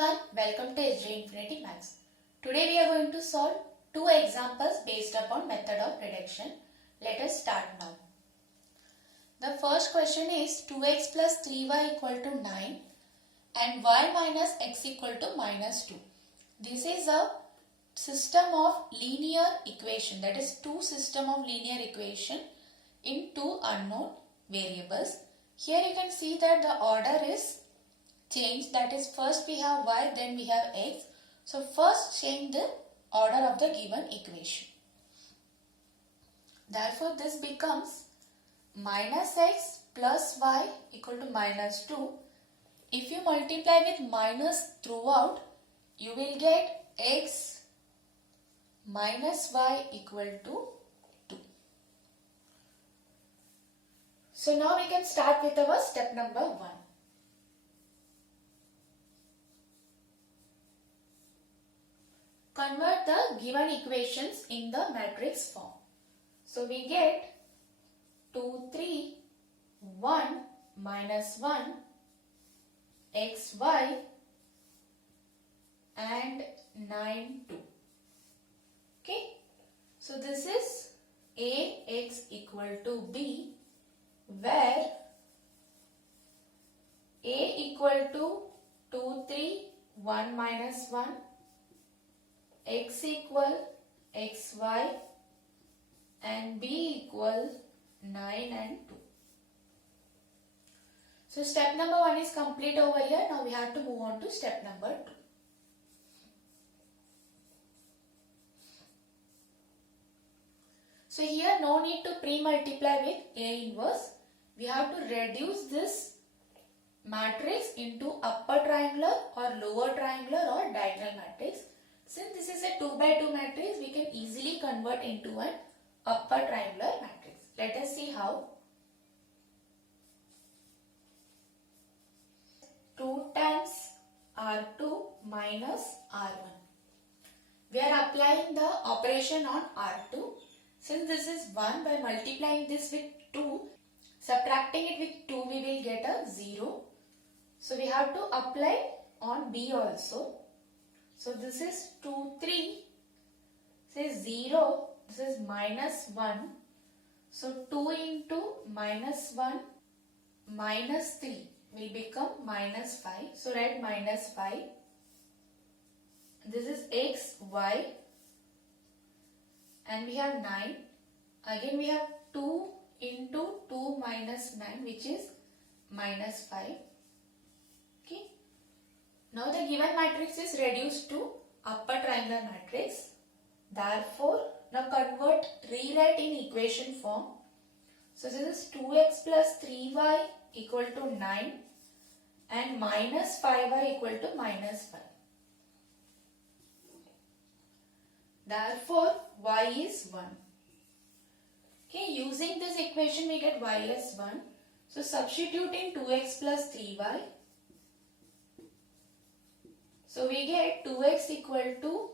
everyone, welcome to SJ Infinity Maths. Today we are going to solve two examples based upon method of reduction. Let us start now. The first question is 2x plus 3y equal to 9 and y minus x equal to minus 2. This is a system of linear equation, that is two system of linear equation in two unknown variables. Here you can see that the order is changed, that is first we have y, then we have x. So first change the order of the given equation. Therefore this becomes minus x plus y equal to minus 2. If you multiply with minus throughout, you will get x minus y equal to 2. So now we can start with our step number 1. Convert the given equations in the matrix form. So we get 2, 3, 1, minus 1, x, y and 9, 2. Okay. So this is A, x equal to B, where A equal to 2, 3, 1 minus 1, x equal xy and b equal 9 and 2. So step number 1 is complete over here. Now we have to move on to step number 2. So here no need to pre-multiply with A inverse. We have to reduce this matrix into upper triangular or lower triangular or diagonal matrix. Since this is a 2 by 2 matrix, we can easily convert into an upper triangular matrix. Let us see how. 2 times R2 minus R1. We are applying the operation on R2. Since this is 1, by multiplying this with 2, subtracting it with 2, we will get a 0. So we have to apply on B also. So this is 2, 3, this is 0, this is minus 1. So 2 into minus 1 minus 3 will become minus 5. So write minus 5. This is x, y and we have 9. Again we have 2 into 2 minus 9 which is minus 5. Okay. Now the given matrix is reduced to upper triangular matrix. Therefore, now rewrite in equation form. So this is 2x plus 3y equal to 9 and minus 5y equal to minus 5. Therefore, y is 1. Okay, using this equation we get y as 1. So substitute in 2x plus 3y. So we get 2x equal to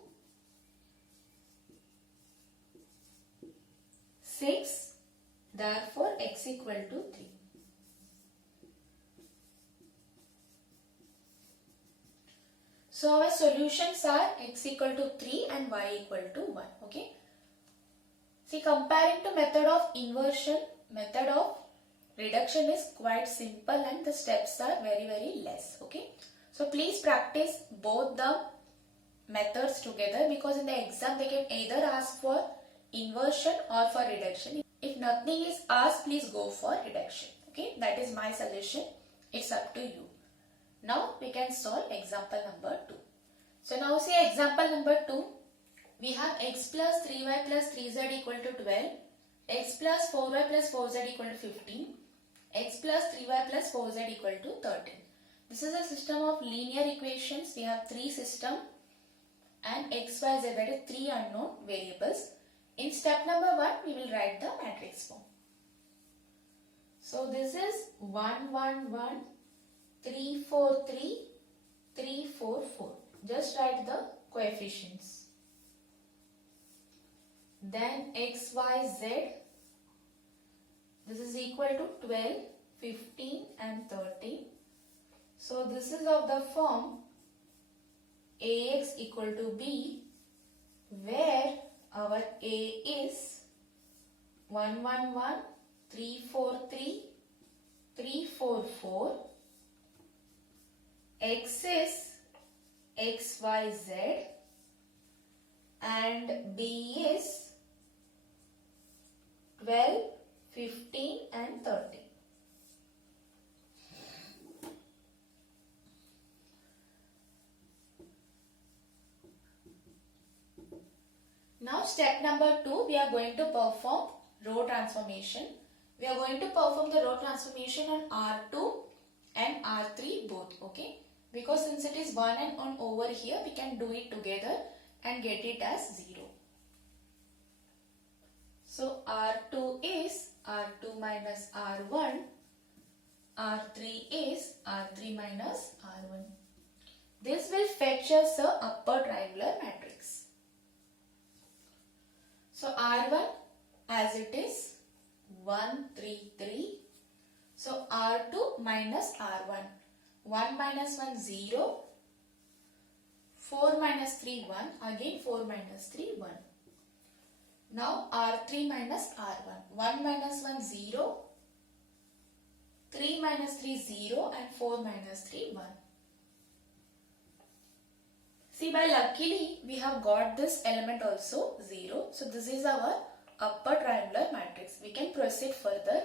6, therefore x equal to 3. So our solutions are x equal to 3 and y equal to 1. Okay. See, comparing to method of inversion, method of reduction is quite simple and the steps are very less. Okay. So please practice both the methods together, because in the exam they can either ask for inversion or for reduction. If nothing is asked, please go for reduction. Okay, that is my suggestion. It's up to you. Now we can solve example number 2. So now see example number 2. We have x plus 3y plus 3z equal to 12, x plus 4y plus 4z equal to 15, x plus 3y plus 4z equal to 13. This is a system of linear equations. We have three systems and x, y, z, that is three unknown variables. In step number 1, we will write the matrix form. So this is 1, 1, 1, 3, 4, 3, 3, 4, 4. Just write the coefficients. Then x, y, z. This is equal to 12, 15 and 13. So this is of the form Ax equal to B, where our A is 1, 1, 1, 3, 4, 3, 3, 4, 4. X is X, Y, Z, and B is 12, 15 and 30. Now step number 2, we are going to perform row transformation. We are going to perform the row transformation on R2 and R3 both, okay? Because since it is 1 and 1 over here, we can do it together and get it as 0. So R2 is R2 minus R1, R3 is R3 minus R1. This will fetch us a upper triangular matrix. So R1 as it is 1, 3, 3. So R2 minus R1. 1 minus 1, 0. 4 minus 3, 1. Again 4 minus 3, 1. Now R3 minus R1. 1 minus 1, 0. 3 minus 3, 0. And 4 minus 3, 1. See, by luckily we have got this element also 0. So this is our upper triangular matrix. We can proceed further.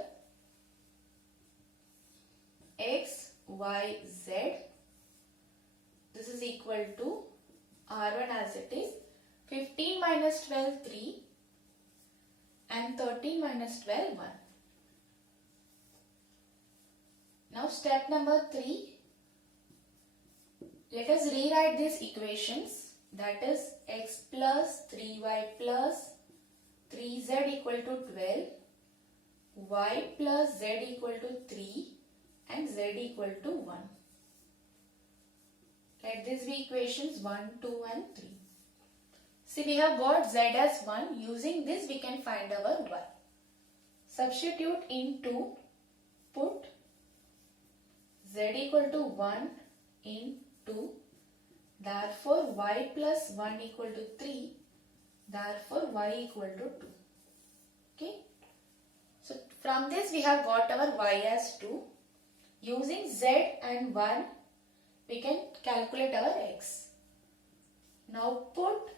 X, Y, Z. This is equal to R1 as it is 15 minus 12, 3 and 13 minus 12, 1. Now step number 3. Let us rewrite these equations, that is x plus 3y plus 3z equal to 12, y plus z equal to 3 and z equal to 1. Let these be equations 1, 2 and 3. See, we have got z as 1. Using this we can find our y. Substitute in 2, put z equal to 1 in 2, therefore y plus 1 equal to 3, therefore y equal to 2. Okay. So from this we have got our y as 2. Using z and 1 we can calculate our x. Now put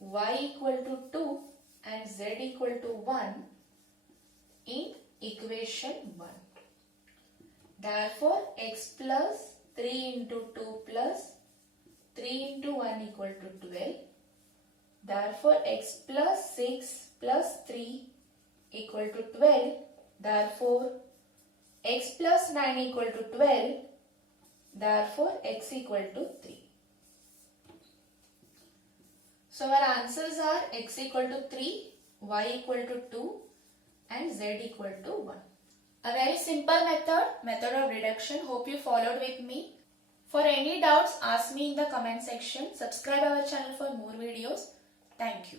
y equal to 2 and z equal to 1 in equation 1. Therefore x plus 3 into 2 plus 3 into 1 equal to 12. Therefore x plus 6 plus 3 equal to 12. Therefore x plus 9 equal to 12. Therefore x equal to 3. So our answers are x equal to 3, y equal to 2 and z equal to 1. A very simple method of reduction. Hope you followed with me. For any doubts, ask me in the comment section. Subscribe our channel for more videos. Thank you.